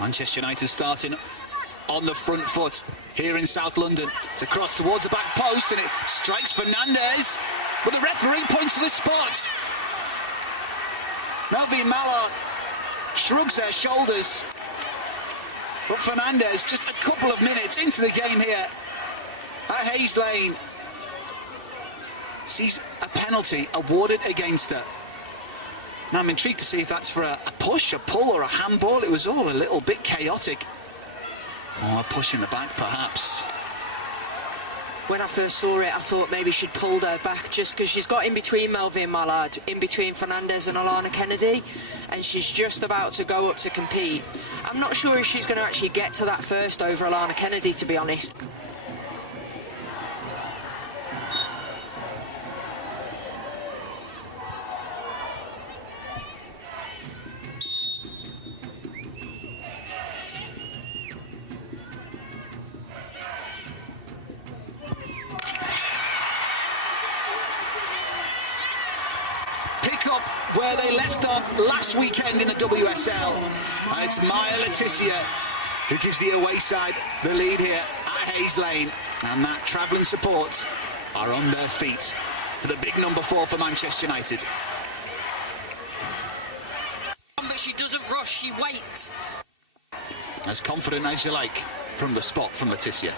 Manchester United starting on the front foot here in South London. It's across towards the back post and it strikes Fernandez, but the referee points to the spot. Melvine Malard shrugs her shoulders, but Fernandez, just a couple of minutes into the game here at Hayes Lane, sees a penalty awarded against her. Now I'm intrigued to see if that's for a push, a pull or a handball. It was all a little bit chaotic. Oh, a push in the back perhaps. When I first saw it, I thought maybe she'd pulled her back just because she's got in between Melvine Malard, in between Fernandez and Alana Kennedy, and she's just about to go up to compete. I'm not sure if she's going to actually get to that first over Alana Kennedy, to be honest. Where they left off last weekend in the WSL, and it's Tissier who gives the away side the lead here at Hayes Lane, and that travelling support are on their feet for the big number 4 for Manchester United. But she doesn't rush, she waits. As confident as you like from the spot from Tissier.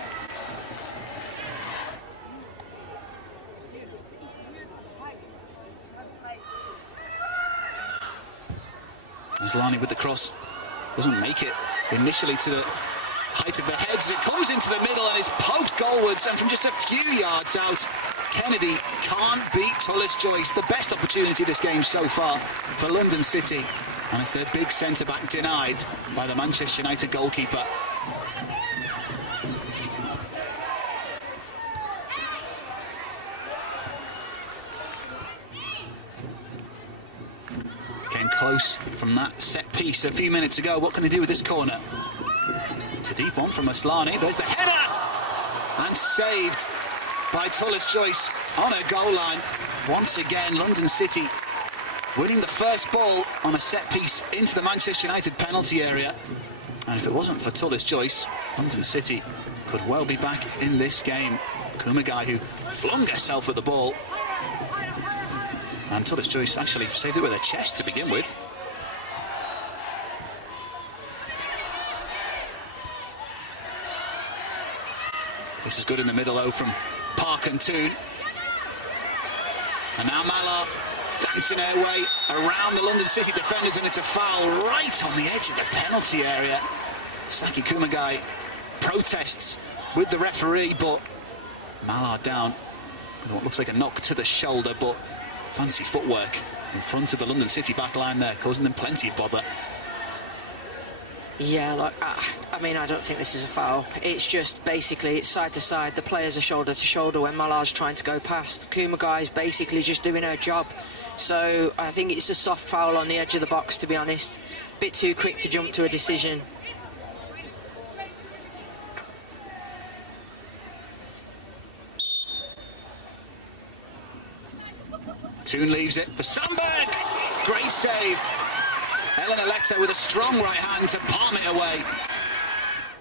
Zlani with the cross, doesn't make it initially to the height of the heads. It comes into the middle and is poked goalwards, and from just a few yards out, Kennedy can't beat Tullis-Joyce. The best opportunity this game so far for London City, and it's their big centre-back denied by the Manchester United goalkeeper. Close from that set piece a few minutes ago. What can they do with this corner? It's a deep one from Aslani. There's the header! And saved by Tullis-Joyce on her goal line. Once again, London City winning the first ball on a set piece into the Manchester United penalty area. And if it wasn't for Tullis-Joyce, London City could well be back in this game. Kumagai, who flung herself at the ball. And Tullis-Joyce actually saved it with her chest to begin with. This is good in the middle, though, from Park and Toon. And now Malard dancing her way around the London City defenders, and it's a foul right on the edge of the penalty area. Saki Kumagai protests with the referee, but Malard down with what looks like a knock to the shoulder, but fancy footwork in front of the London City back line there, causing them plenty of bother. Yeah, look, I mean, I don't think this is a foul. It's just basically, it's side to side. The players are shoulder to shoulder when Malard's trying to go past. Kumagai is basically just doing her job. So I think it's a soft foul on the edge of the box, to be honest. Bit too quick to jump to a decision. Toon leaves it for Sandberg. Great save. Elena Lecter with a strong right hand to palm it away.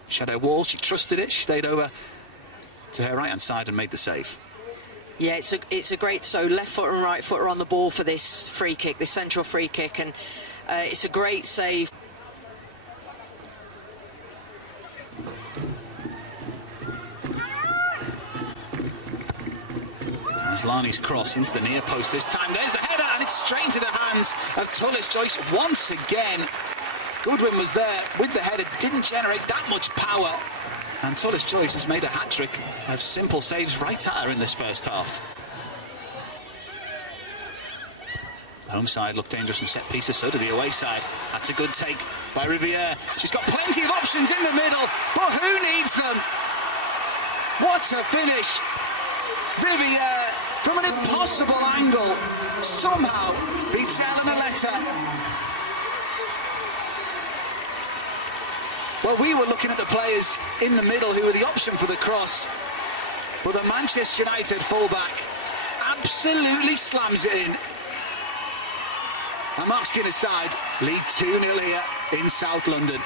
Shadow wall, she trusted it. She stayed over to her right hand side and made the save. Yeah, it's a great, so left foot and right foot are on the ball for this free kick, this central free kick, and it's a great save. Aslani's cross into the near post this time. There's the header, and it's straight into the hands of Tullis-Joyce once again. Goodwin was there with the header, didn't generate that much power, and Tullis-Joyce has made a hat-trick of simple saves right at her in this first half. The home side looked dangerous from set pieces, so did the away side. That's a good take by Riviere. She's got plenty of options in the middle, but who needs them? What a finish! Riviere, from an impossible angle, somehow beats Elena Lecter. Well, we were looking at the players in the middle who were the option for the cross, but the Manchester United fullback absolutely slams it in. And Mark Skinner's side lead 2-0 here in South London.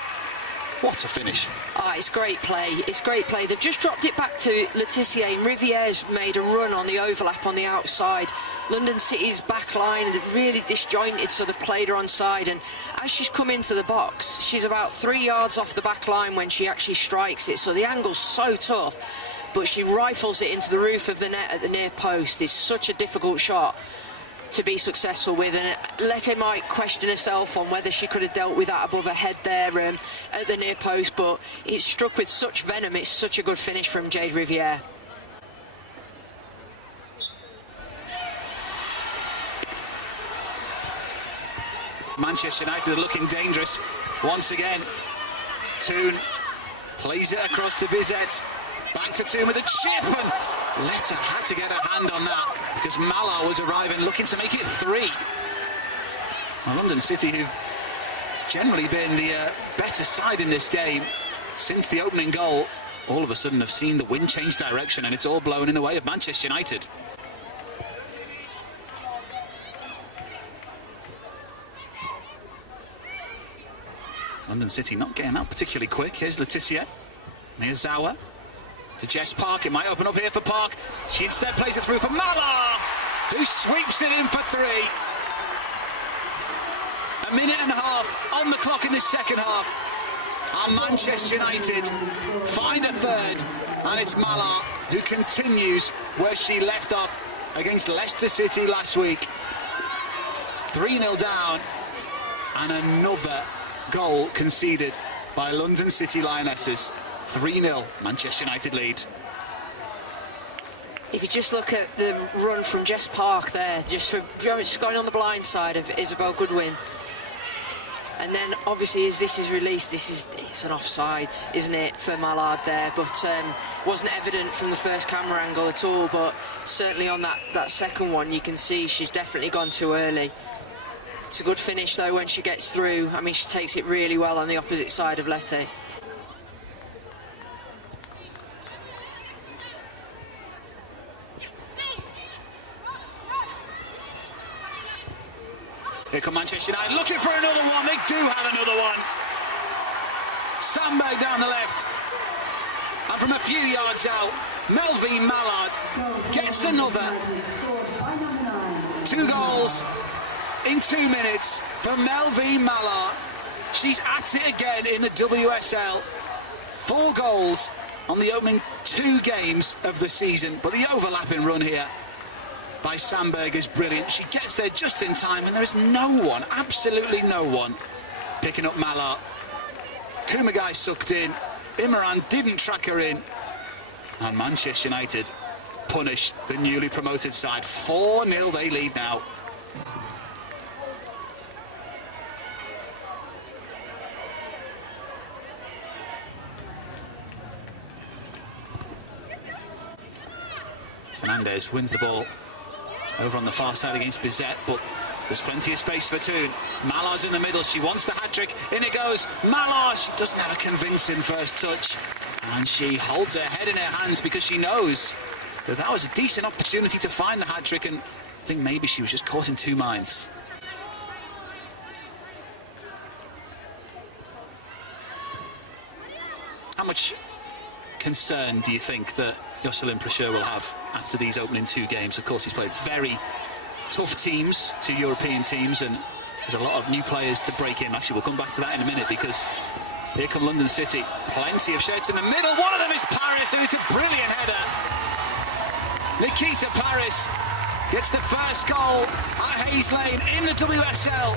What a finish. Oh, it's great play. It's great play. They've just dropped it back to Tissier, and Riviere's made a run on the overlap on the outside. London City's back line really disjointed, so they've played her onside, and as she's come into the box, she's about 3 yards off the back line when she actually strikes it, so the angle's so tough, but she rifles it into the roof of the net at the near post. It's such a difficult shot to be successful with, and Lete might question herself on whether she could have dealt with that above her head there at the near post, but it's struck with such venom. It's such a good finish from Jayde Riviere. Manchester United are looking dangerous once again. Toon plays it across to Bizet. Back to Toon with a chip, and Leta had to get her hand on that because Malard was arriving, looking to make it 3. Well, London City, who've generally been the better side in this game since the opening goal, all of a sudden have seen the wind change direction, and it's all blown in the way of Manchester United. London City not getting out particularly quick. Here's Tissier. Here's Zawa. To Jess Park. It might open up here for Park. She instead plays it through for Malard, who sweeps it in for 3. A minute and a half on the clock in this second half. And Manchester United find a third. And it's Malard who continues where she left off against Leicester City last week. 3-0 down. And another goal conceded by London City Lionesses. 3-0, Manchester United lead. If you just look at the run from Jess Park there, just going on the blind side of Isabel Goodwin, and then obviously as this is released, it's an offside, isn't it, for Malard there, but wasn't evident from the first camera angle at all, but certainly on that second one you can see she's definitely gone too early. It's a good finish though when she gets through. I mean, she takes it really well on the opposite side of Lete. Here come Manchester United looking for another one. They do have another one. Sandberg down the left. And from a few yards out, Melvine Malard gets another. 2 goals in 2 minutes for Melvine Malard. She's at it again in the WSL. 4 goals on the opening 2 games of the season. But the overlapping run here by Sandberg is brilliant. She gets there just in time, and there is no one, absolutely no one, picking up Malard. Kumagai sucked in. Imran didn't track her in. And Manchester United punished the newly promoted side. 4-0 they lead now. Fernandez wins the ball over on the far side against Bizet, but there's plenty of space for Toon. Malard's in the middle. She wants the hat-trick. In it goes. Malard, she doesn't have a convincing first touch. And she holds her head in her hands because she knows that that was a decent opportunity to find the hat-trick, and I think maybe she was just caught in 2 minds. How much concern do you think that Jocelyn Pracheur will have after these opening 2 games? Of course, he's played very tough teams to European teams, and there's a lot of new players to break in. Actually, we'll come back to that in a minute, because here come London City. Plenty of shots in the middle. One of them is Parris, and it's a brilliant header. Nikita Parris gets the first goal at Hayes Lane in the WSL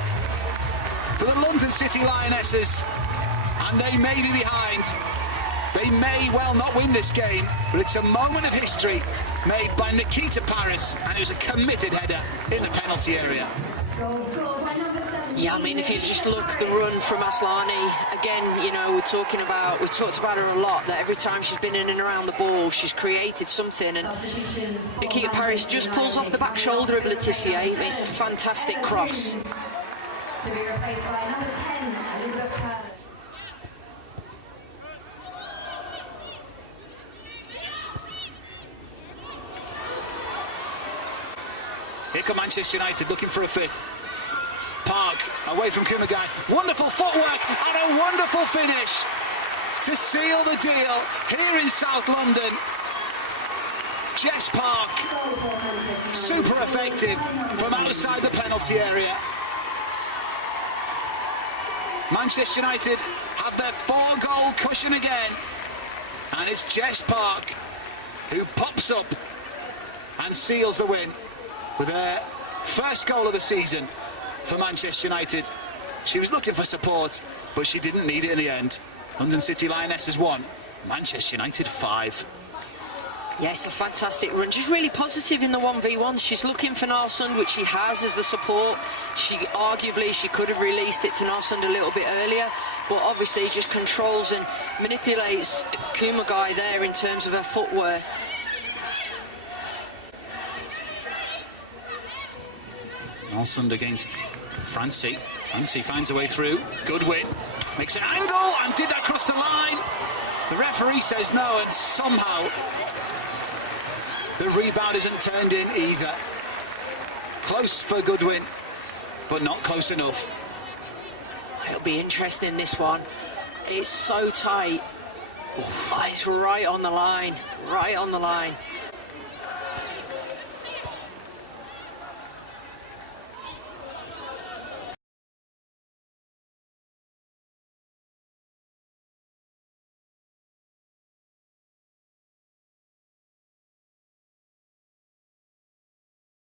for the London City Lionesses, and they may be behind. They may well not win this game, but it's a moment of history made by Nikita Parris, and it was a committed header in the penalty area. Yeah, I mean, if you just look the run from Aslani, again, you know, we've talked about her a lot, that every time she's been in and around the ball, she's created something, and Nikita Parris just pulls off the back shoulder of Tissier. It's a fantastic cross. To be replaced by number 10, Elizabeth Turner. Here come Manchester United looking for a 5th. Park away from Kumagai. Wonderful footwork and a wonderful finish to seal the deal here in South London. Jess Park, super effective from outside the penalty area. Manchester United have their 4-goal cushion again, and it's Jess Park who pops up and seals the win with her first goal of the season for Manchester United. She was looking for support, but she didn't need it in the end. London City Lionesses 1, Manchester United 5. Yes, a fantastic run. Just really positive in the 1v1. She's looking for Narsund, which she has as the support. She could have released it to Narsund a little bit earlier, but obviously just controls and manipulates Kumagai there in terms of her footwear. Narsund against Francie. Francie finds a way through. Good win. Makes an angle and did that cross the line. The referee says no, and somehow the rebound isn't turned in either. Close for Goodwin, but not close enough. It'll be interesting, this one. It's so tight. Oh, it's right on the line, right on the line.